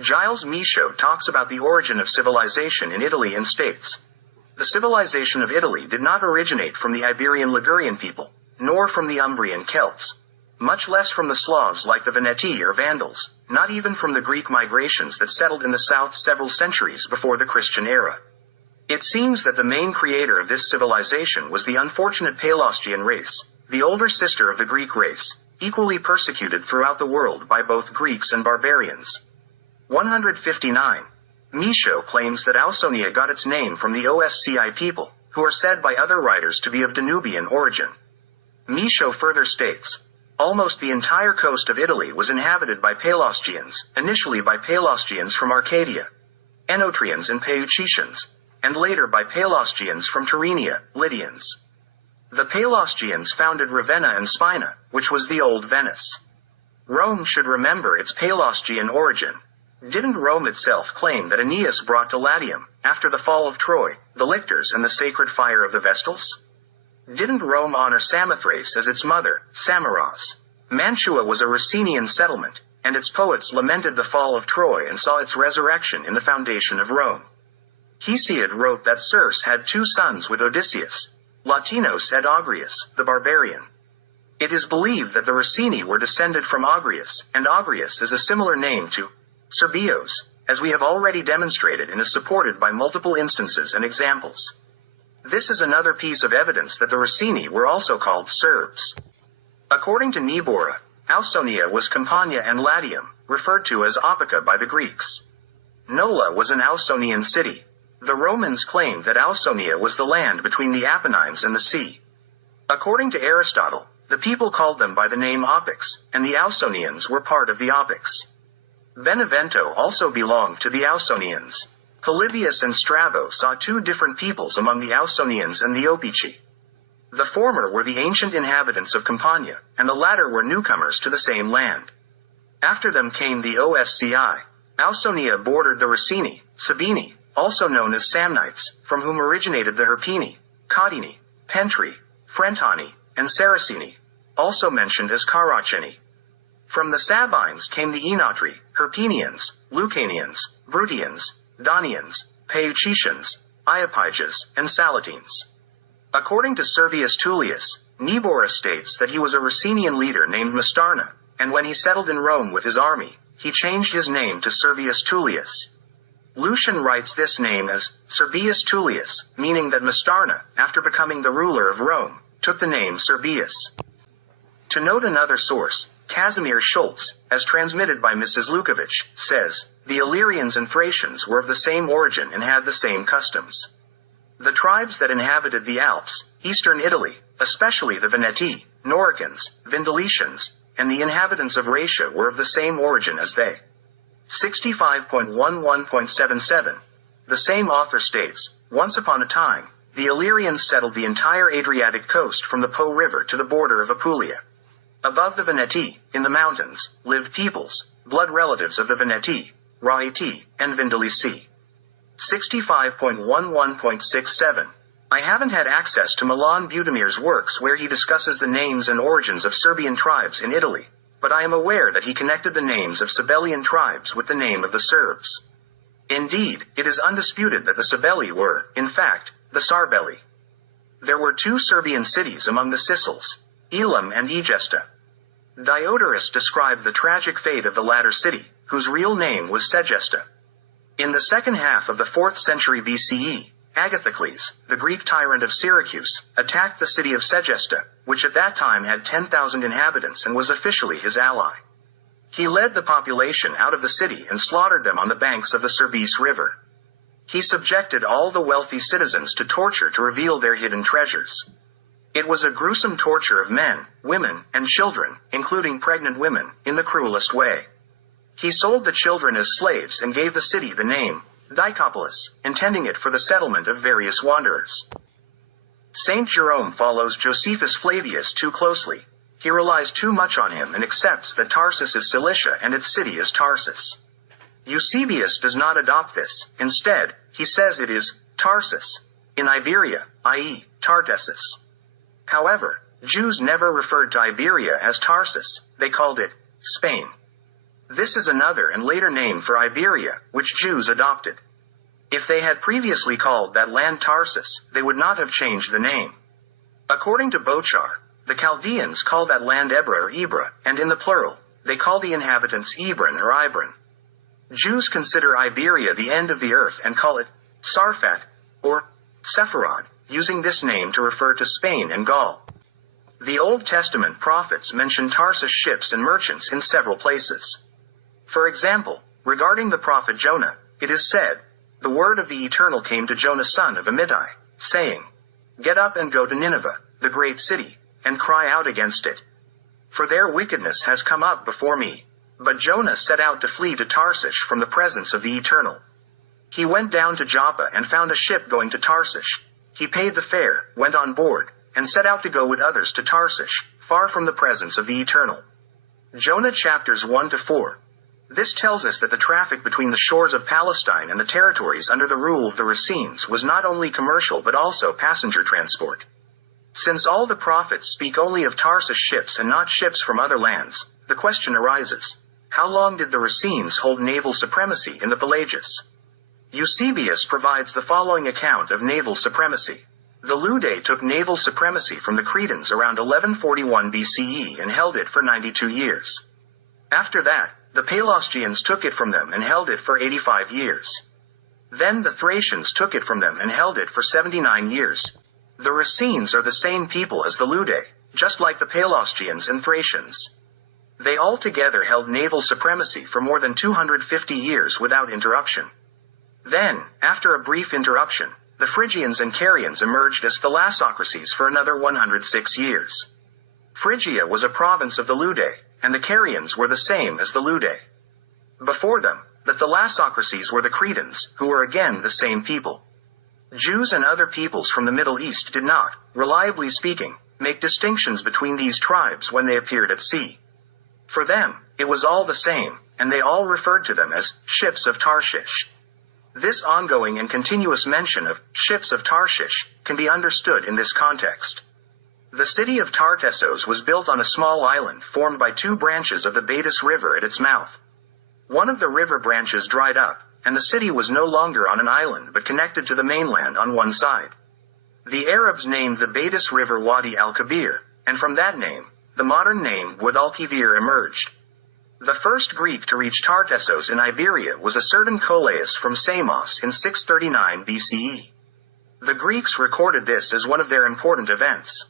Giles Michaud talks about the origin of civilization in Italy and states, "The civilization of Italy did not originate from the Iberian Ligurian people, nor from the Umbrian Celts, much less from the Slavs like the Veneti or Vandals, not even from the Greek migrations that settled in the south several centuries before the Christian era. It seems that the main creator of this civilization was the unfortunate Pelasgian race, the older sister of the Greek race, equally persecuted throughout the world by both Greeks and barbarians." 159. Michaud claims that Ausonia got its name from the Osci people, who are said by other writers to be of Danubian origin. Michaud further states, "Almost the entire coast of Italy was inhabited by Pelasgians, initially by Pelasgians from Arcadia, Enotrians and Peucetians, and later by Pelasgians from Tyrrhenia, Lydians. The Pelasgians founded Ravenna and Spina, which was the old Venice. Rome should remember its Pelasgian origin. Didn't Rome itself claim that Aeneas brought to Latium, after the fall of Troy, the lictors and the sacred fire of the Vestals? Didn't Rome honor Samothrace as its mother, Samaras? Mantua was a Racinian settlement, and its poets lamented the fall of Troy and saw its resurrection in the foundation of Rome. Hesiod wrote that Circe had 2 sons with Odysseus. Latinos had Agrius, the barbarian. It is believed that the Racini were descended from Agrius, and Agrius is a similar name to Serbios, as we have already demonstrated and is supported by multiple instances and examples. This is another piece of evidence that the Racini were also called Serbs. According to Nibora, Ausonia was Campania and Latium, referred to as Opica by the Greeks. Nola was an Ausonian city. The Romans claimed that Ausonia was the land between the Apennines and the sea. According to Aristotle, the people called them by the name Opics, and the Ausonians were part of the Opics. Benevento also belonged to the Ausonians. Polybius and Strabo saw 2 different peoples among the Ausonians and the Opici. The former were the ancient inhabitants of Campania, and the latter were newcomers to the same land. After them came the Osci. Ausonia bordered the Racini, Sabini, also known as Samnites, from whom originated the Herpini, Caudini, Pentri, Frentani, and Saraceni, also mentioned as Caraceni. From the Sabines came the Enotri, Herpinians, Lucanians, Brutians, Donians, Peucetians, Iapyges, and Salatines. According to Servius Tullius, Nibora states that he was a Racinian leader named Mastarna, and when he settled in Rome with his army, he changed his name to Servius Tullius. Lucian writes this name as Servius Tullius, meaning that Mastarna, after becoming the ruler of Rome, took the name Serbius. To note another source, Casimir Schultz, as transmitted by Mrs. Lukovich, says, "The Illyrians and Thracians were of the same origin and had the same customs. The tribes that inhabited the Alps, eastern Italy, especially the Veneti, Noricans, Vindalicians, and the inhabitants of Raetia were of the same origin as they." 65.11.77. The same author states, "Once upon a time, the Illyrians settled the entire Adriatic coast from the Po River to the border of Apulia. Above the Veneti, in the mountains, lived peoples, blood relatives of the Veneti, Raeti, and Vindelici." 65.11.67. I haven't had access to Milan Budemir's works where he discusses the names and origins of Serbian tribes in Italy, but I am aware that he connected the names of Sabellian tribes with the name of the Serbs. Indeed, it is undisputed that the Sabelli were, in fact, the Sarbelli. There were 2 Serbian cities among the Sicels, Elam and Egesta. Diodorus described the tragic fate of the latter city, whose real name was Segesta. In the second half of the 4th century BCE, Agathocles, the Greek tyrant of Syracuse, attacked the city of Segesta, which at that time had 10,000 inhabitants and was officially his ally. He led the population out of the city and slaughtered them on the banks of the Serbis River. He subjected all the wealthy citizens to torture to reveal their hidden treasures. It was a gruesome torture of men, women, and children, including pregnant women, in the cruelest way. He sold the children as slaves and gave the city the name Dicopolis, intending it for the settlement of various wanderers. Saint Jerome follows Josephus Flavius too closely. He relies too much on him and accepts that Tarsus is Cilicia and its city is Tarsus. Eusebius does not adopt this. Instead, he says it is Tarsus, in Iberia, i.e., Tartessus. However, Jews never referred to Iberia as Tarsus, they called it Spain. This is another and later name for Iberia, which Jews adopted. If they had previously called that land Tarsus, they would not have changed the name. According to Bochar, the Chaldeans call that land Ebra or Ibra, and in the plural, they call the inhabitants Ebron or Ibron. Jews consider Iberia the end of the earth and call it Sarfat, or Sepharad, using this name to refer to Spain and Gaul. The Old Testament prophets mention Tarsus ships and merchants in several places. For example, regarding the prophet Jonah, it is said, "The word of the Eternal came to Jonah son of Amittai, saying, Get up and go to Nineveh, the great city, and cry out against it. For their wickedness has come up before me." But Jonah set out to flee to Tarshish from the presence of the Eternal. He went down to Joppa and found a ship going to Tarshish. He paid the fare, went on board, and set out to go with others to Tarshish, far from the presence of the Eternal. Jonah chapters 1-4. This tells us that the traffic between the shores of Palestine and the territories under the rule of the Racenes was not only commercial but also passenger transport. Since all the prophets speak only of Tarsus ships and not ships from other lands, the question arises, how long did the Racenes hold naval supremacy in the Pelagus? Eusebius provides the following account of naval supremacy. The Lude took naval supremacy from the Cretans around 1141 BCE and held it for 92 years. After that, the Pelasgians took it from them and held it for 85 years. Then the Thracians took it from them and held it for 79 years. The Racenes are the same people as the Lude, just like the Pelasgians and Thracians. They all together held naval supremacy for more than 250 years without interruption. Then, after a brief interruption, the Phrygians and Carians emerged as thalassocracies for another 106 years. Phrygia was a province of the Lude, and the Carians were the same as the Lude. Before them, the thalassocracies were the Cretans, who were again the same people. Jews and other peoples from the Middle East did not, reliably speaking, make distinctions between these tribes when they appeared at sea. For them, it was all the same, and they all referred to them as ships of Tarshish. This ongoing and continuous mention of ships of Tarshish can be understood in this context. The city of Tartessos was built on a small island formed by two branches of the Baetis River at its mouth. One of the river branches dried up, and the city was no longer on an island but connected to the mainland on one side. The Arabs named the Baetis River Wadi al-Kabir, and from that name, the modern name Wad al-Kivir emerged. The first Greek to reach Tartessos in Iberia was a certain Coleus from Samos in 639 BCE. The Greeks recorded this as one of their important events.